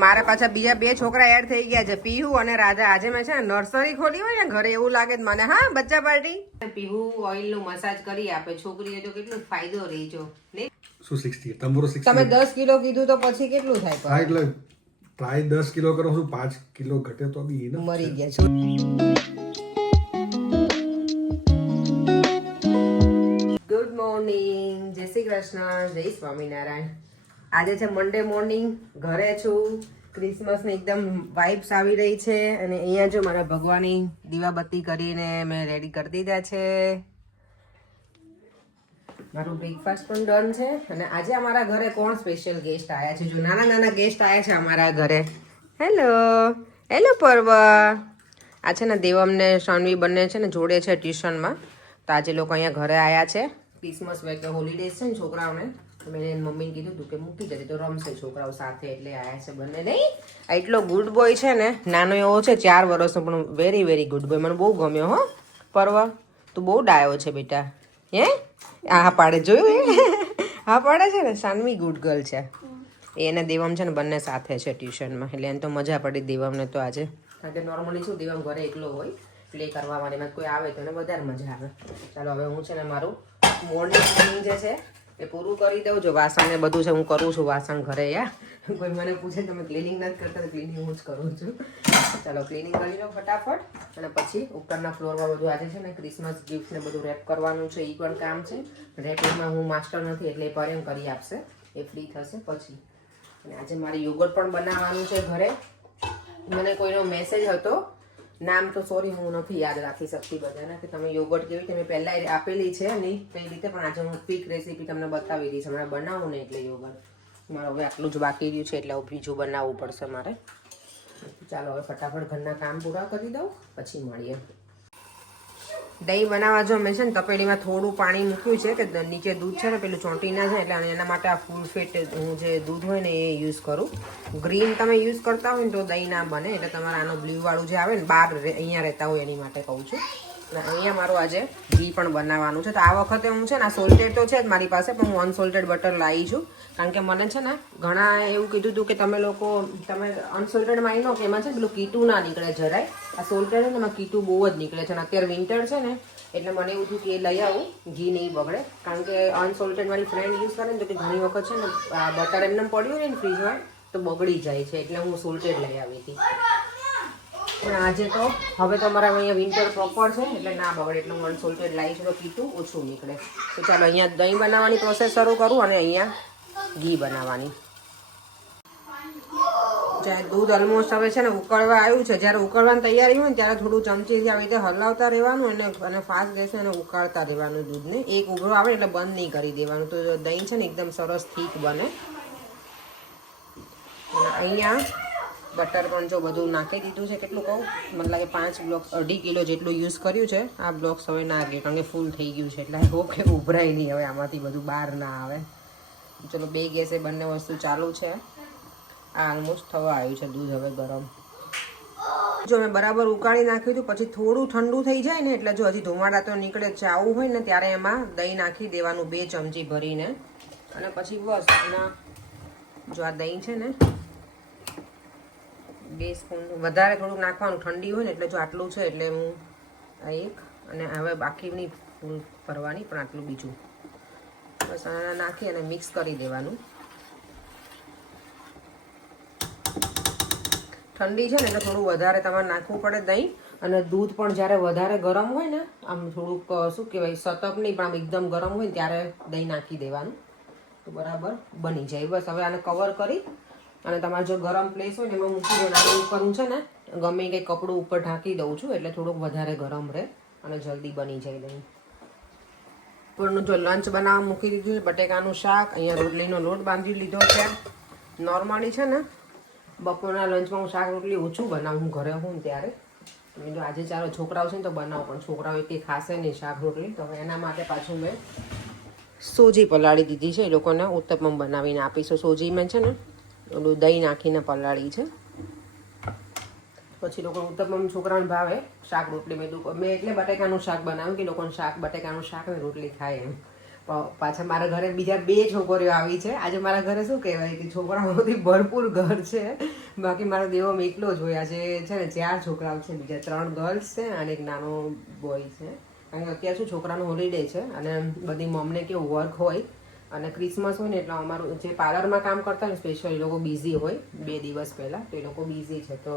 મારા પાછા બીજા 2 છોકરા એડ થઈ ગયા છે, પીહુ અને રાજા. આજે મેં છે ને નર્સરી ખોલી હોય ને ઘરે, એવું લાગે મને. હા, બચ્ચા પાર્ટી. પીહુ ઓઇલ નું મસાજ કરી આપે છોકરીએ, તો કેટલો ફાયદો રહી જો. શું 60 તમારો 60 તમે 10 કિલો કીધું તો પછી કેટલું થાય? હા, એટલે ટ્રાય 10 કિલો કરો છું, 5 કિલો ઘટે તો બી ને મરી ગયા છો. ગુડ મોર્નિંગ, જય શ્રી કૃષ્ણ, જય સ્વામિનારાયણ. આજે છે મંડે મોર્નિંગ, ઘરે છું. ક્રિસમસની એકદમ વાઇબ્સ આવી રહી છે. અને અહીંયા જો મારા ભગવાનની દીવાબત્તી કરીને મેં રેડી કરી દીધા છે. મારું બ્રેકફાસ્ટ પણ ડન છે. અને આજે અમારા ઘરે કોણ સ્પેશિયલ ગેસ્ટ આવ્યા છે? જો નાના નાના ગેસ્ટ આવ્યા છે અમારા ઘરે. હેલો હેલો પર્વ. આ છે ને દેવમ ને શાનવી બંને છે ને જોડે છે ટ્યુશનમાં, તો આજે લોકો અહીંયા ઘરે આવ્યા છે. ક્રિસમસ હોલિડેઝ છે ને છોકરાઓને, મેં મમ્મીને કીધું હતું કે મૂકી જતી તો રમશે છોકરાઓ સાથે, એટલે આવ્યા છે બંને. નહીં, એટલો ગુડ બોય છે ને, નાનો એવો છે 4 વર્ષનો, પણ વેરી વેરી ગુડ બોય. મને બહુ ગમ્યો હો પર્વ, તું બહુ ડાયો છે બેટા. હે હા પાડે, જોયું એ હા પાડે છે ને. સાનવી ગુડ ગર્લ છે. એને દેવમ છે ને બંને સાથે છે ટ્યુશનમાં, એટલે એને તો મજા પડી દેવમને તો આજે. કારણ કે નોર્મલી શું દેવમ ઘરે એકલો હોય, પ્લે કરવા માટે કોઈ આવે તો એને વધારે મજા આવે. ચાલો હવે હું છે ને મારું મોર્નિંગ જે છે એ પૂરું કરી દઉં. જો વાસણ ને બધું છે હું કરું છું, વાસણ ઘરે. યા કોઈ મને પૂછે તમે ક્લિનિંગ નથી કરતા, તો ક્લિનિંગ હું જ કરું છું. ચાલો ક્લિનિંગ કરી લો ફટાફટ, અને પછી ઉપરના ફ્લોરમાં બધું આજે છે ને ક્રિસમસ ગિફ્ટ ને બધું રેપ કરવાનું છે, એ પણ કામ છે. રેપિંગમાં હું માસ્ટર નથી, એટલે એ પર એમ કરી આપશે, એ ફ્રી થશે પછી. અને આજે મારે યોગર્ટ પણ બનાવવાનું છે ઘરે. મને કોઈનો મેસેજ હતો, નામ તો સોરી હું નથી યાદ રાખી શકતી બધાને, કે તમે યોગર્ટ કેવી રીતે મેં પહેલાં આપેલી છે નહીં કઈ રીતે, પણ આજે હું ક્વિક રેસીપી તમને બતાવી દઈશ. હમણાં બનાવું ને એટલે યોગર્ટ મારે હવે આટલું જ બાકી રહ્યું છે, એટલે હવે બીજું બનાવવું પડશે મારે. ચાલો હવે ફટાફટ ઘરના કામ પૂરા કરી દઉં, પછી મળીએ. દહીં બનાવવા જો મેં છે ને તપેલીમાં થોડું પાણી મૂક્યું છે, કે નીચે દૂધ છે ને પેલું ચોંટી ના જાય, એટલે એના માટે આ ફૂલ ફેટ હું જે દૂધ હોય ને એ યુઝ કરું. ગ્રીન તમે યુઝ કરતા હોય ને તો દહીં ના બને, એટલે તમારે આનો બ્લ્યુવાળું જે આવે ને બહાર અહીંયા રહેતા હોય એની માટે કહું છું. અને અહીંયા મારું આજે ઘી પણ બનાવવાનું છે. તો આ વખતે હું છે ને આ સોલ્ટેડ તો છે જ મારી પાસે, પણ હું અનસોલ્ટેડ બટર લાવી છું. કારણ કે મને છે ને ઘણા એવું કીધું હતું કે તમે અનસોલ્ટેડમાં આવી લો કે એમાં છે ને પેલું કીટું ના નીકળે જરાય. આ સોલ્ટેડ છે ને એમાં કીટું બહુ જ નીકળે છે. અને અત્યારે વિન્ટર છે ને એટલે મને એવું થયું કે એ લઈ આવું, ઘી નહીં બગડે. કારણ કે અનસોલ્ટેડ મારી ફ્રેન્ડ યુઝ કરે ને તો કે ઘણી વખત છે ને બટર એમને પડ્યું હોય ને ફ્રીજમાં તો બગડી જાય છે, એટલે હું સોલ્ટેડ લઈ આવી હતી. પણ આજે તો હવે તમારા અહીંયા વિન્ટર પ્રોપર છે એટલે ના બગડે, એટલે હું અનસોલ્ટેડ લાવી છું તો કીટું ઓછું નીકળે. તો ચાલો અહીંયા દહીં બનાવવાની પ્રોસેસ શરૂ કરું, અને અહીંયા ઘી બનાવવાની. જ્યારે દૂધ ઓલમોસ્ટ હવે છે ને ઉકળવા આવ્યું છે, જ્યારે ઉકળવાની તૈયારી હોય ને ત્યારે થોડું ચમચીથી આવી રીતે હલાવતા રહેવાનું, અને ફાસ્ટ ગેસે એને ઉકાળતા રહેવાનું દૂધને. એક ઉભરો આવે એટલે બંધ નહીં કરી દેવાનું, તો દહીં છે ને એકદમ સરસ થીક બને. અને અહીંયા બટર પણ જો બધું નાખી દીધું છે. કેટલું કહું, મને લાગે 5 બ્લોક્સ 2.5 કિલો જેટલું યુઝ કર્યું છે. આ બ્લોક્સ હવે ના લાગે કારણ કે ફૂલ થઈ ગયું છે, એટલે ઓકે ઉભરાય નહીં હવે આમાંથી બધું બહાર ના આવે. ચલો 2 ગેસે બંને વસ્તુ ચાલુ છે. આ ઓલમોસ્ટ થવા આવ્યું છે દૂધ હવે ગરમ. જો મેં બરાબર ઉકાળી નાખ્યું હતું, પછી થોડું ઠંડુ થઈ જાય ને એટલે જો હજી ધુમાડા તો નીકળે જ છે, આવું હોય ને ત્યારે એમાં દહીં નાખી દેવાનું 2 ચમચી ભરીને. અને પછી બસ એના જો આ દહીં છે ને 2 સ્પૂન વધારે થોડુંક નાખવાનું, ઠંડી હોય ને એટલે જો આટલું છે એટલે હું આ એક, અને હવે બાકીની ફૂલ ભરવાની, પણ આટલું બીજું બસ આના નાખી અને મિક્સ કરી દેવાનું. ઠંડી છે ને એટલે થોડું વધારે તમારે નાખવું પડે દહીં. અને દૂધ પણ જ્યારે વધારે ગરમ હોય ને, આમ થોડુંક શું કહેવાય સતક નહીં પણ આમ એકદમ ગરમ હોય ને ત્યારે દહીં નાખી દેવાનું, તો બરાબર બની જાય. બસ હવે આને કવર કરી અને તમારે જો ગરમ પ્લેસ હોય ને એમાં મૂકી દો. આની ઉપર હું છે ને ગમે કંઈ કપડું ઉપર ઢાંકી દઉં છું, એટલે થોડુંક વધારે ગરમ રહે અને જલ્દી બની જાય દહીં. ઉપરનું જો લંચ બનાવવા મૂકી દીધું છે, બટેકાનું શાક. અહીંયા રોટલીનો લોટ બાંધી લીધો છે. નોર્મલી છે ને બપોરના લંચમાં હું શાક રોટલી ઓછું બનાવું, હું ઘરે હોઉં ત્યારે. મેં જો આજે ચાલો છોકરાઓ છે ને તો બનાવું, પણ છોકરાઓ કંઈ ખાશે નહીં શાક રોટલી, તો એના માટે પાછું મેં સોજી પલાળી દીધી છે. એ લોકોને ઉત્તપમ બનાવીને આપીશું. સોજી મેં છે ને ઓલું દહીં નાખીને પલાળી છે. પછી લોકો ઉત્તપમ છોકરાઓને ભાવે, શાક રોટલી મેં એટલે બટેકાનું શાક બનાવ્યું કે લોકોને બટેકાનું શાક ને રોટલી ખાય એમ. પાછા મારા ઘરે બીજા 2 છોકરીઓ આવી છે. આજે મારા ઘરે શું કહેવાય કે છોકરાઓથી ભરપૂર ઘર છે. બાકી મારો દેવમ એકલો જ હોય. આજે છે ને 4 છોકરાઓ છે, બીજા 3 ગર્લ્સ છે અને એક નાનો બોય છે. કારણ કે અત્યારે શું છોકરાનું હોલિડે છે અને બધી મમને કેવું વર્ક હોય અને ક્રિસમસ હોય ને એટલે અમારું જે પાર્લરમાં કામ કરતા હોય ને સ્પેશિયલ એ લોકો બિઝી હોય 2 દિવસ પહેલાં, તો એ લોકો બિઝી છે. તો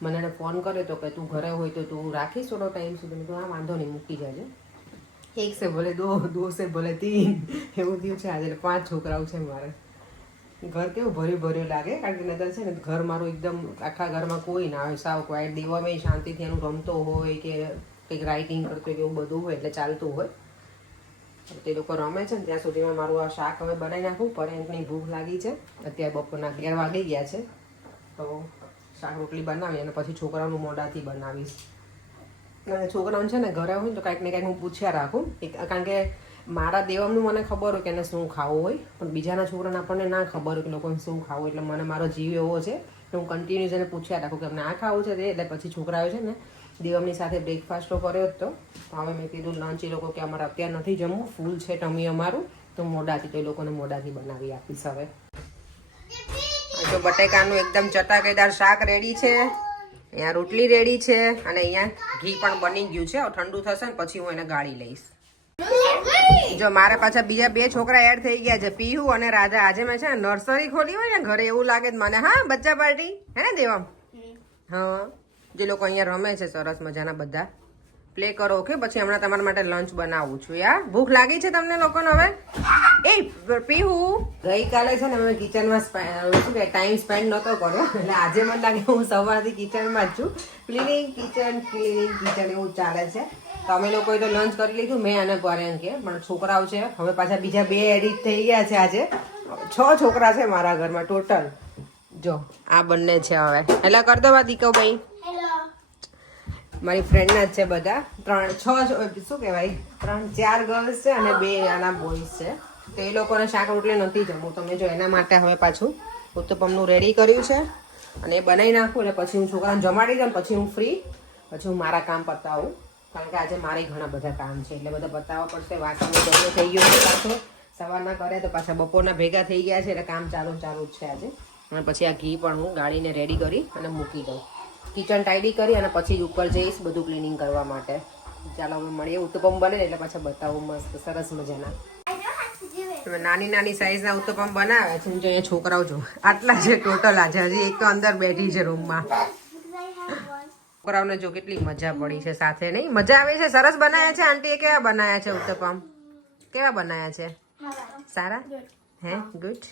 મને એને ફોન કર્યો તો કે તું ઘરે હોય તો તું રાખીશ થોડો ટાઈમ સુધી. મેં કીધું હા વાંધો નહીં, મૂકી જાજે. એક સે ભલે દો સે ભલે 3 એવું થયું છે આજે. 5 છોકરાઓ છે મારે. ઘર કેવું ભર્યું ભર્યું લાગે કારણ કે નતર છે ને ઘર મારું એકદમ આખા ઘરમાં કોઈ ના હોય, સાવ ક્વાઇટ. દેવામાં શાંતિથી એનું રમતો હોય કે કંઈક રાઇટિંગ કરતો હોય કે એવું બધું હોય એટલે ચાલતું હોય. તે લોકો રમે છે ને ત્યાં સુધીમાં મારું આ શાક હવે બનાવી નાખું. પરેંકની ભૂખ લાગી છે. અત્યારે બપોરના 11 વાગી ગયા છે. તો શાક રોટલી બનાવી અને પછી છોકરાઓનું મોઢાથી બનાવીશ. અને છોકરાઓને છે ને ઘરે હોય ને તો કાંઈક ને કાંઈક હું પૂછ્યા રાખું. કારણ કે મારા દેવમનું મને ખબર હોય કે એને શું ખાવું હોય, પણ બીજાના છોકરાને આપણને ના ખબર હોય કે લોકોને શું ખાવું. એટલે મને મારો જીવ એવો છે કે હું કન્ટિન્યુઅસ એને પૂછ્યા રાખું કે અમને આ ખાવું છે. એટલે પછી છોકરાઓ છે ને દેવમની સાથે બ્રેકફાસ્ટ તો કર્યો જ તો હવે મેં કીધું લંચ એ લોકો કે અમારે અત્યારે નથી જમવું, ફૂલ છે ટમી અમારું, તો મોઢાથી તો એ લોકોને મોઢાથી બનાવી આપીશ. હવે તો બટેકાનું એકદમ ચટાકેદાર શાક રેડી છે. અહીંયા રોટલી રેડી છે અને અહીંયા ઘી પણ બની ગયું છે. ઠંડુ થશે ને પછી હું એને ગાળી લઈશ. જો મારા પાછા બીજા 2 છોકરા એડ થઈ ગયા છે, પીહુ અને રાધા. આજે મેં છે ને નર્સરી ખોલી હોય ને ઘરે એવું લાગે મને. હા બચ્ચા પાર્ટી હે ને દેવમ? હા, જે લોકો અહીંયા રમે છે સરસ મજાના બધા. પ્લે કરો ઓકે. પછી હમણાં તમારા માટે લંચ બનાવું છું. યાર ભૂખ લાગી છે તમને લોકોને હવે? એ પીહુ ગઈકાલે છે ને અમે કિચનમાં શું કે ટાઈમ સ્પેન્ડ નહોતો કર્યો એટલે આજે મને લાગે હું સવારથી કિચનમાં જ છું. ક્લિનિંગ કિચન એવું ચાલે છે. તો અમે લોકોએ તો લંચ કરી લીધું, મેં અને પરેંકે. પણ છોકરાઓ છે હવે પાછા બીજા 2 એડિટ થઈ ગયા છે. આજે 6 છોકરા છે મારા ઘરમાં ટોટલ. જો આ બંને છે. હવે હેલા કર દો દીકો ભાઈ. મારી ફ્રેન્ડના જ છે બધા. 6 શું કહેવાય 4 ગર્લ્સ છે અને 2 નાના બોયઝ છે. તો એ લોકોને શાક રોટલી નથી જમવું. તમે જો એના માટે હવે પાછું ઉત્તપમનું રેડી કર્યું છે અને એ બનાવી નાખું એટલે પછી હું છોકરાને જમાડી દઉં. પછી હું ફ્રી, પછી હું મારા કામ પતાવું. કારણ કે આજે મારે ઘણા બધા કામ છે એટલે બધા પતાવવા પડશે. વાસણનું બધું થઈ ગયું છે પાછું. સવારના કરે તો પાછા બપોરના ભેગા થઈ ગયા છે એટલે કામ ચાલુ જ છે આજે. અને પછી આ ઘી પણ હું ગાળીને રેડી કરી અને મૂકી દઉં. કિચન ટાઈડી કરી અને પછી ઉપર જઈશ બધું ક્લિનિંગ કરવા માટે. ચાલો હવે મળીએ. ઉત્તપમ બને એટલે પાછા બતાવું મસ્ત સરસ મજાના. નાની નાની સાઈઝના ઉત્તપમ બનાવે છે. જો અહીંયા છોકરાઓ જો આટલા છે ટોટલ. આજે હજી એક તો અંદર બેઠી છે રૂમમાં. છોકરાઓને જો કેટલી મજા પડી છે સાથે. નહીં મજા આવે છે? સરસ બનાવ્યા છે આંટીએ. કેવા બનાવ્યા છે ઉત્તપમ? કેવા બનાવ્યા છે? સારા હે? ગુડ.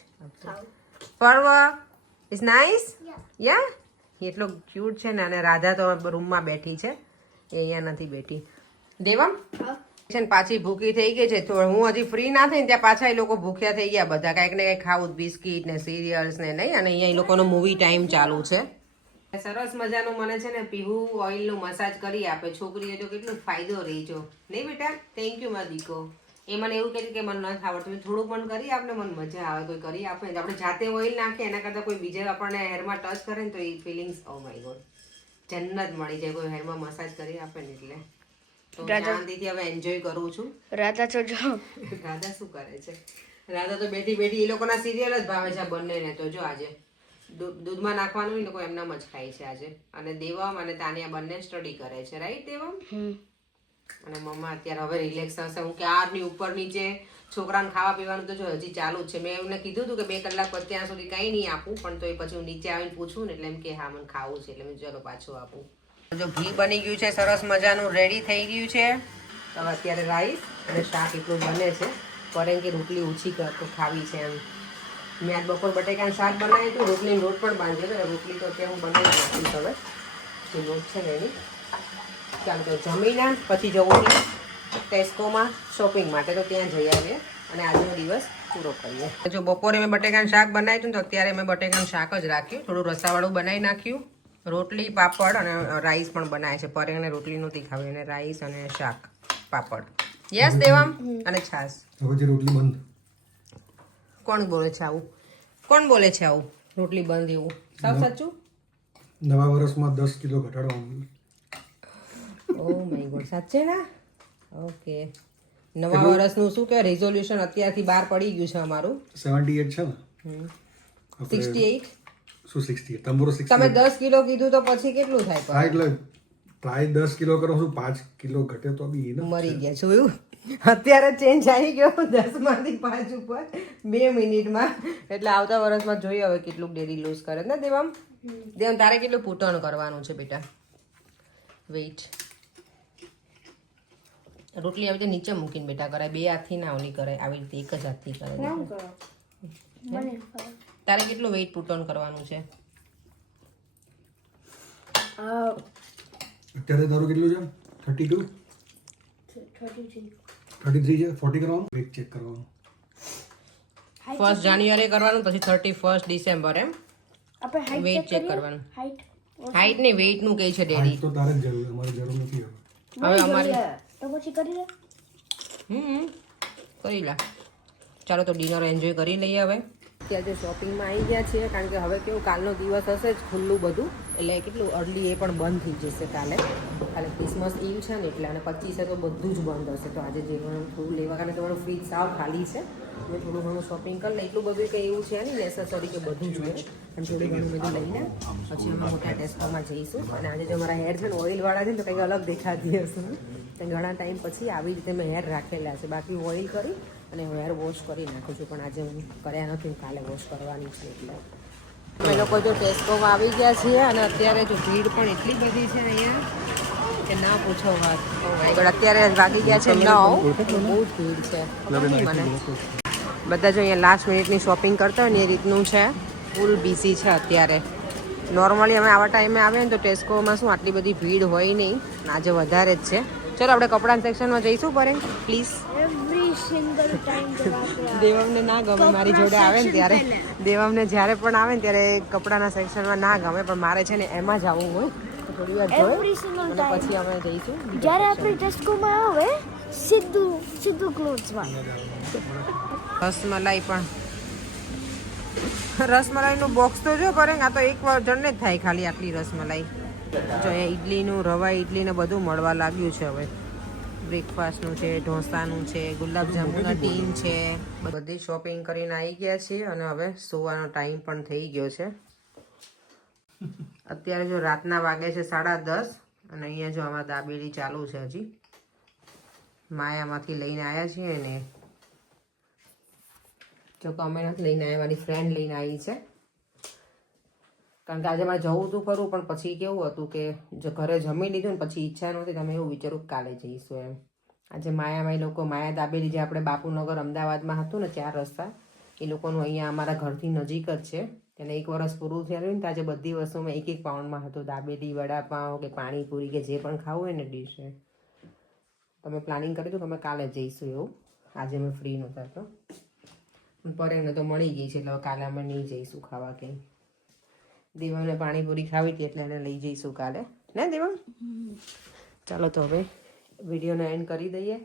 પર્વ ઇઝ નાઇસ. યા એટલો ક્યુટ છે ને. અને રાધા તો રૂમમાં બેઠી છે, એ અહીંયા નથી બેઠી. દેવમ છે ને પાછી ભૂખી થઈ ગઈ છે. તો હું હજી ફ્રી ના થઈ ત્યાં પાછા એ લોકો ભૂખ્યા થઈ ગયા બધા. કાંઈક ને કંઈક ખાવું, બિસ્કીટ ને સિરિયલ્સ ને નહીં. અને અહીંયા એ લોકોનો મૂવી ટાઈમ ચાલુ છે. સરસ મજાનું મને છે ને પીહુ ઓઇલનું મસાજ કરી આપે. છોકરીએ તો કેટલું ફાયદો રહી છો નહીં બેટા? થેન્ક યુ મારા દીકો. એ મને એવું કહે કે મને નથી આવડતું, થોડું પણ કરી આપને, મને મજા આવે. કોઈ કરી આપે ને આપણે જાતે ઓઇલ નાખીએ એના કરતાં કોઈ બીજે આપણને હેરમાં ટચ કરે ને તો એ ફિલિંગ્સ ઓ માય ગોડ જન્નત મળી જાય. કોઈ હેરમાં મસાજ કરી આપે ને એટલે તો શાંતિથી હવે એન્જોય કરું છું. રાધા તો જો રાધા શું કરે છે? રાધા તો બેઠી બેઠી એ લોકોના સિરિયલ જ ભાવે છે બંનેને. તો જો આજે દૂધમાં નાખવાનું એ લોકો એમનામ જ ખાય છે આજે. અને દેવમ અને તાનિયા બંને સ્ટડી કરે છે. રાઈટ દેવમ? અને મમ્મા અત્યારે હવે રિલેક્સ હશે. હું ક્યારની ઉપર નીચે છોકરાને ખાવા પીવાનું તો જો હજી ચાલુ જ છે. મેં એમને કીધું હતું કે 2 કલાક પછી ત્યાં સુધી કંઈ નહીં આપું, પણ તો એ પછી હું નીચે આવીને પૂછું ને એટલે એમ કે હા મને ખાવું છે. એટલે મેં ચલો પાછું આપું. જો ઘી બની ગયું છે સરસ મજાનું, રેડી થઈ ગયું છે. હવે અત્યારે રાઈસ અને શાક એટલું બને છે. પરેંકી રોટલી ઓછી ખાવી છે એમ. મેં આજ બપોર બટેકાનું શાક બનાવ્યું હતું, રોટલીનો લોટ પણ બાંધ્યો. રોટલી તો અત્યારે હું બનાવી નાખીશ. હવે જે લોટ છે ને એની ચાલો તો જમીને પછી જવું છે ટેસ્કોમાં શોપિંગ માટે. તો ત્યાં જઈ આવીએ અને આજનો દિવસ પૂરો કરીએ. જો બપોરે મેં બટેકાનું શાક બનાવ્યું હતું તો અત્યારે મેં બટેકાનું શાક જ રાખ્યું. થોડું રસાવાળું બનાવી નાખ્યું. રોટલી, પાપડ અને રાઈસ પણ બનાવે છે. પરેંગને રોટલી નહોતી ખાવી અને રાઈસ અને શાક, પાપડ. યસ દેવમ? અને છાશ. હવે રોટલી બંધ. કોણ બોલે છે આવું? કોણ બોલે છે આવું રોટલી બંધ એવું? સાવ સાચું? નવા વર્ષમાં 10 કિલો ઘટાડવાનું. ઓ માય ગોડ, સાચે ના? ઓકે. નવા વર્ષનું શું કે રિઝોલ્યુશન અત્યારથી બહાર પડી ગયું છે અમારું 78 છે ને 68. શું 68 તમારો 68 તમે 10 કિલો કીધું તો પછી કેટલું થાય હા એટલે ટ્રાય 10 કિલો કરો છું 5 કિલો ઘટે તો બી enough મરી ગયા જોયું અત્યારે ચેન્જ આવી ગયો 10 માંથી 5 ઉપર 2 મિનિટમાં એટલે આવતા વર્ષમાં જોઈએ હવે કેટલું ડેરી લૂઝ કરે ને દેવામ તારે કેટલું પૂટણ કરવાનું છે બેટા વેઇટ રોટલી આવી રીતે નીચે મૂકીને બેટા કરાય બે હાથથી ના ઓલી કરાય આવી રીતે એક જ હાથથી કરાય તારે કેટલું વેઇટ પૂટણ કરવાનું છે અત્યારે તારું કેટલું છે 32 33 છે 40 કરવાનું વેટ ચેક કરવાનું 1 જાન્યુઆરી કરવાનું પછી 31 ડિસેમ્બર એમ વેઇટ ચેક કરવાનું હાઈટ ને વેઇટ નું કહે છે ડેડી તો તારે જ જરૂર અમારે જરૂર નથી હવે અમારે તો પછી કરી લે કરી લા ચાલો તો ડિનર એન્જોય કરી લઈએ હવે ત્યાં જે શોપિંગમાં આવી ગયા છીએ કારણ કે હવે કેવું કાલનો દિવસ હશે જ ખુલ્લું બધું એટલે કેટલું અર્લી એ પણ બંધ થઈ જશે કાલે ક્રિસમસ ઈવ છે ને એટલે અને 25 તો બધું જ બંધ હશે તો આજે જે પણ થોડું લેવા કારણ કે તમારું ફ્રીજ સાવ ખાલી છે અમે થોડું ઘણું શોપિંગ કરી લે એટલું બધું કંઈ એવું છે નહીં નેસેસરી કે બધું જોઈએ અને થોડું ઘણું બધું લઈને પછી અમે મોટા ટેસ્ટોમાં જઈશું અને આજે જો મારા હેર છે ને ઓઇલવાળા છે ને તો કંઈક અલગ દેખાતી હશે ઘણા ટાઈમ પછી આવી રીતે મેં હેર રાખેલા છે બાકી ઓઇલ કરી અને હેર વોશ કરી નાખું છું પણ આજે હું કર્યા નથી કાલે વોશ કરવાની છે એટલે અમે લોકો જો ટેસ્કોમાં આવી ગયા છીએ અને અત્યારે જો ભીડ પણ એટલી બધી છે અહીંયા કે ના પૂછો વાત અત્યારે વાગી ગયા છે 9 બહુ જ ભીડ છે મને બધા જો અહીંયા લાસ્ટ મિનિટની શોપિંગ કરતા હોય ને એ રીતનું છે ફૂલ બિઝી છે અત્યારે નોર્મલી અમે આવા ટાઈમે આવે ને તો ટેસ્કોમાં શું આટલી બધી ભીડ હોય નહીં આજે વધારે જ છે ચલો આપણે કપડાના સેક્શનમાં જઈશું પરે પ્લીઝ એવરી સિંગલ ટાઈમ દેવમને ના ગમે મારી જોડે આવે ને ત્યારે દેવમને જ્યારે પણ આવે ને ત્યારે કપડાના સેક્શનમાં ના ગમે પણ મારે છે ને એમાં જ આવવું હોય તો થોડી વાર એવરી જોઈ સિંગલ અને ટાઈમ પછી અમે જઈશું જ્યારે આપણે ટેસ્કોમાં આવે સીધું ક્લોથ્સમાં રસમલાઈ પણ રસમલાઈનું બોક્સ તો જો કરે આ તો એક જણને જ થાય ખાલી આટલી રસમલાઈ જો અહીંયા ઇડલીનું રવા ઇડલી ને બધું મળવા લાગ્યું છે હવે બ્રેકફાસ્ટનું છે ઢોસાનું છે ગુલાબજાંબુના ટીન છે બધી શોપિંગ કરીને આવી ગયા છીએ અને હવે સુવાનો ટાઈમ પણ થઈ ગયો છે અત્યારે જો રાતના વાગે છે 10:30 અને અહીંયા જો આમાં દાબેલી ચાલુ છે હજી માયામાંથી લઈને આવ્યા છીએ ને જો કે અમે નથી લઈને આવ્યા મારી ફ્રેન્ડ લઈને આવી છે કારણ કે આજે મારે જવું હતું ખરું પણ પછી કેવું હતું કે જો ઘરે જમી લીધું ને પછી ઈચ્છા નહોતી તમે એવું વિચારું કાલે જઈશું એમ આજે માયામાઈ લોકો માયા દાબેલી જે આપણે બાપુનગર અમદાવાદમાં હતું ને 4 રસ્તા એ લોકોનું અહીંયા અમારા ઘરથી નજીક જ છે તેને 1 વર્ષ પૂરું થયું ને તો આજે બધી વસ્તુમાં 1-1 પાઉન્ડમાં હતું દાબેલી વડાપાઉં કે પાણીપુરી કે જે પણ ખાવું હોય ને ડીશ તમે પ્લાનિંગ કર્યું હતું કે અમે કાલે જઈશું એવું આજે અમે ફ્રી નહોતા તો પરેને તો મળી ગઈ છે એટલે કાલે અમે નહીં જઈશું ખાવા કંઈ દેવાને પાણીપુરી ખાવી હતી એટલે એને લઈ જઈશું કાલે ને દેવા ચાલો તો હવે વિડીયોને એન્ડ કરી દઈએ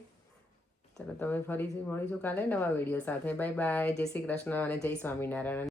ચાલો તો હવે ફરીથી મળીશું કાલે નવા વિડીયો સાથે બાય બાય જય શ્રી કૃષ્ણ અને જય સ્વામિનારાયણ